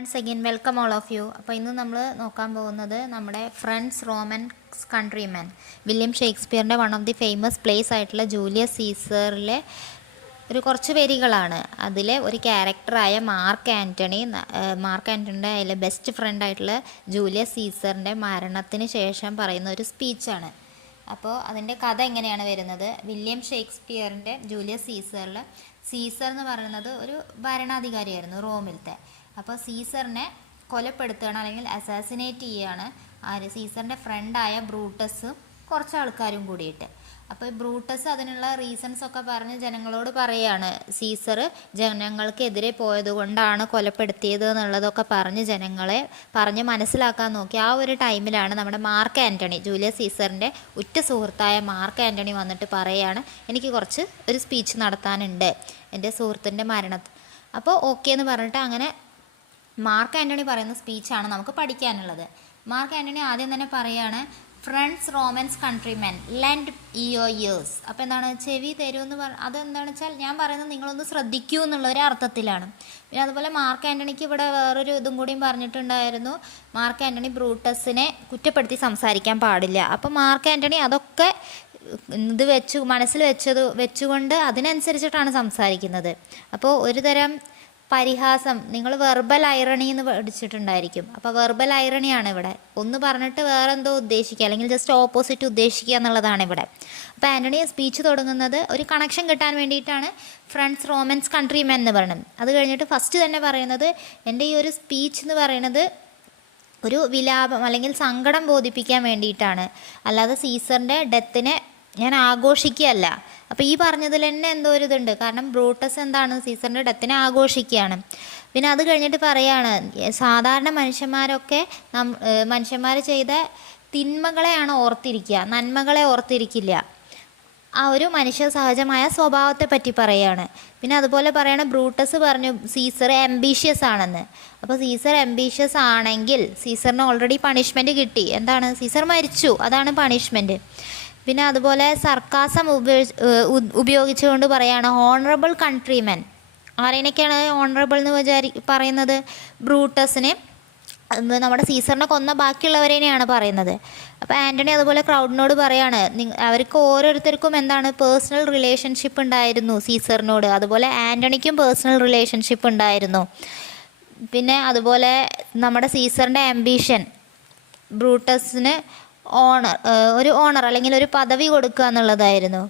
Once again welcome all of you. അപ്പോൾ ഇന്ന് നമ്മൾ നോക്കാൻ പോകുന്നത് നമ്മുടെ ഫ്രണ്ട്സ് റോമൻ കൺട്രിമാൻ വില്യം ഷേക്സ്പിയറിൻ്റെ one of the famous plays ആയിട്ടുള്ള ജൂലിയസ് സീസറിലെ ഒരു കുറച്ച് വരികളാണ്. അതിലെ ഒരു ക്യാരക്ടറായ മാർക്ക് ആൻ്റണിയുടെ അതിലെ ബെസ്റ്റ് ഫ്രണ്ട് ആയിട്ടുള്ള ജൂലിയസ് സീസറിൻ്റെ മരണത്തിന് ശേഷം പറയുന്ന ഒരു സ്പീച്ചാണ്. അപ്പോൾ അതിൻ്റെ കഥ എങ്ങനെയാണ് വരുന്നത്? വില്യം ഷേക്സ്പിയറിൻ്റെ ജൂലിയസ് സീസർ എന്ന് പറയുന്നത് ഒരു ഭരണാധികാരിയായിരുന്നു റോമിലത്തെ. അപ്പോൾ സീസറിനെ കൊലപ്പെടുത്തുകയാണ്, അല്ലെങ്കിൽ അസാസിനേറ്റ് ചെയ്യുകയാണ് സീസറിൻ്റെ ഫ്രണ്ടായ ബ്രൂട്ടസും കുറച്ച് ആൾക്കാരും കൂടിയിട്ട്. അപ്പോൾ ഈ ബ്രൂട്ടസ് അതിനുള്ള റീസൺസ് ഒക്കെ പറഞ്ഞ് ജനങ്ങളോട് പറയുകയാണ്, സീസർ ജനങ്ങൾക്കെതിരെ പോയതുകൊണ്ടാണ് കൊലപ്പെടുത്തിയത് എന്നുള്ളതൊക്കെ പറഞ്ഞ് ജനങ്ങളെ പറഞ്ഞ് മനസ്സിലാക്കാൻ നോക്കി. ആ ഒരു ടൈമിലാണ് നമ്മുടെ മാർക്ക് ആൻ്റണി, ജൂലിയസ് സീസറിൻ്റെ ഉറ്റ സുഹൃത്തായ മാർക്ക് ആൻ്റണി വന്നിട്ട് പറയുകയാണ്, എനിക്ക് കുറച്ച് ഒരു സ്പീച്ച് നടത്താനുണ്ട് എൻ്റെ സുഹൃത്തിൻ്റെ മരണത്തിൽ. അപ്പോൾ ഓക്കെ എന്ന് പറഞ്ഞിട്ട് അങ്ങനെ മാർക്ക് ആൻ്റണി പറയുന്ന സ്പീച്ചാണ് നമുക്ക് പഠിക്കാനുള്ളത്. മാർക്ക് ആൻ്റണി ആദ്യം തന്നെ പറയുകയാണ്, friends Romans countrymen lend your ears. അപ്പോൾ എന്താണ്, ചെവി തരൂ എന്ന് അതെന്താണെന്ന് വെച്ചാൽ ഞാൻ പറയുന്നത് നിങ്ങളൊന്ന് ശ്രദ്ധിക്കൂ എന്നുള്ള ഒരു അർത്ഥത്തിലാണ്. പിന്നെ അതുപോലെ മാർക്ക് ആൻ്റണിക്ക് ഇവിടെ വേറൊരു ഇതും കൂടിയും പറഞ്ഞിട്ടുണ്ടായിരുന്നു, മാർക്ക് ആൻ്റണി ബ്രൂട്ടസിനെ കുറ്റപ്പെടുത്തി സംസാരിക്കാൻ പാടില്ല. അപ്പോൾ മാർക്ക് ആൻ്റണി അതൊക്കെ ഇത് മനസ്സിൽ വെച്ചുകൊണ്ട് അതിനനുസരിച്ചിട്ടാണ് സംസാരിക്കുന്നത്. അപ്പോൾ ഒരു തരം പരിഹാസം, നിങ്ങൾ വെർബൽ ഐറണി എന്ന് പഠിച്ചിട്ടുണ്ടായിരിക്കും. അപ്പോൾ വെർബൽ ഐറണിയാണ് ഇവിടെ. ഒന്ന് പറഞ്ഞിട്ട് വേറെ എന്തോ ഉദ്ദേശിക്കുക, അല്ലെങ്കിൽ ജസ്റ്റ് ഓപ്പോസിറ്റ് ഉദ്ദേശിക്കുക എന്നുള്ളതാണ് ഇവിടെ. അപ്പോൾ ആൻ്റണി സ്പീച്ച് തുടങ്ങുന്നത് ഒരു കണക്ഷൻ കിട്ടാൻ വേണ്ടിയിട്ടാണ്, ഫ്രണ്ട്സ് റോമൻസ് കൺട്രിമെൻ എന്ന് പറയുന്നത്. അത് കഴിഞ്ഞിട്ട് ഫസ്റ്റ് തന്നെ പറയുന്നത്, എൻ്റെ ഈ ഒരു സ്പീച്ച് എന്ന് പറയുന്നത് ഒരു വിലാപം അല്ലെങ്കിൽ സങ്കടം ബോധിപ്പിക്കാൻ വേണ്ടിയിട്ടാണ്, അല്ലാതെ സീസറിൻ്റെ ഡെത്തിനെ ഞാൻ ആഘോഷിക്കുകയല്ല. അപ്പോൾ ഈ പറഞ്ഞതിൽ തന്നെ എന്തോ ഒരു ഇതുണ്ട്, കാരണം ബ്രൂട്ടസ് എന്താണ്, സീസറിൻ്റെ ഡെത്തിനെ ആഘോഷിക്കുകയാണ്. പിന്നെ അത് കഴിഞ്ഞിട്ട് പറയാണ്, സാധാരണ മനുഷ്യന്മാർ ചെയ്ത തിന്മകളെയാണ് ഓർത്തിരിക്കുക, നന്മകളെ ഓർത്തിരിക്കില്ല. ആ ഒരു മനുഷ്യ സഹജമായ സ്വഭാവത്തെ പറ്റി പറയുകയാണ്. പിന്നെ അതുപോലെ പറയണ, ബ്രൂട്ടസ് പറഞ്ഞു സീസർ എംബീഷ്യസ് ആണെന്ന്. അപ്പോൾ സീസർ എംബീഷ്യസ് ആണെങ്കിൽ സീസറിന് ഓൾറെഡി പണിഷ്മെൻറ്റ് കിട്ടി. എന്താണ്, സീസർ മരിച്ചു, അതാണ് പണിഷ്മെൻറ്റ്. പിന്നെ അതുപോലെ സർക്കാസം ഉപയോഗിച്ചുകൊണ്ട് പറയാണ്, ഹോണറബിൾ കൺട്രിമെൻ. ആരെയൊക്കെയാണ് ഹോണറബിൾ എന്ന് പറയുന്നത്? ബ്രൂട്ടസിനെ, നമ്മുടെ സീസറിനെ കൊന്ന ബാക്കിയുള്ളവരെയാണ് പറയുന്നത്. അപ്പോൾ ആൻ്റണി അതുപോലെ ക്രൗഡിനോട് പറയാണ്, അവർക്ക് ഓരോരുത്തർക്കും എന്താണ്, പേഴ്സണൽ റിലേഷൻഷിപ്പ് ഉണ്ടായിരുന്നു സീസറിനോട്. അതുപോലെ ആൻ്റണിക്കും പേഴ്സണൽ റിലേഷൻഷിപ്പ് ഉണ്ടായിരുന്നു. പിന്നെ അതുപോലെ നമ്മുടെ സീസറിൻ്റെ ആംബിഷൻ ബ്രൂട്ടസിന് ഒരു ഓണർ അല്ലെങ്കിൽ ഒരു പദവി കൊടുക്കുക എന്നുള്ളതായിരുന്നു.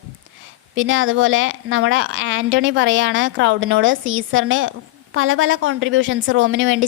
പിന്നെ അതുപോലെ നമ്മുടെ ആൻ്റണി പറയാണ് ക്രൗഡിനോട്, സീസറിന് പല കോൺട്രിബ്യൂഷൻസ് റോമിന് വേണ്ടി